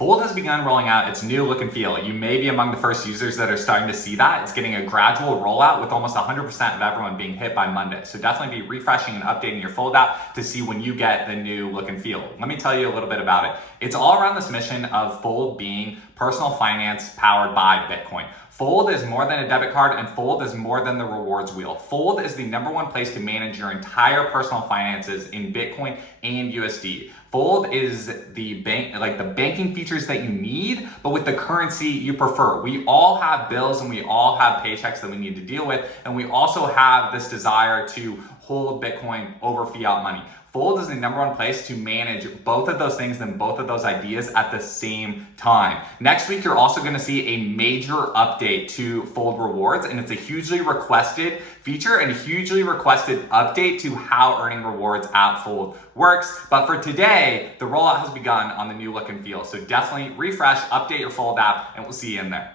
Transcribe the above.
Fold has begun rolling out its new look and feel. You may be among the first users that are starting to see that. It's getting a gradual rollout with almost 100% of everyone being hit by Monday. So definitely be refreshing and updating your Fold app to see when you get the new look and feel. Let me tell you a little bit about it. It's all around this mission of Fold being personal finance powered by Bitcoin. Fold is more than a debit card, and Fold is more than the rewards wheel. Fold is the #1 place to manage your entire personal finances in Bitcoin and USD. Fold is the banking features that you need, but with the currency you prefer. We all have bills and we all have paychecks that we need to deal with, and we also have this desire to hold Bitcoin over fiat money. Fold is the #1 place to manage both of those things and both of those ideas at the same time. Next week, you're also going to see a major update to Fold Rewards, and it's a hugely requested feature and a hugely requested update to how earning rewards at Fold works. But for today, the rollout has begun on the new look and feel. So definitely refresh, update your Fold app, and we'll see you in there.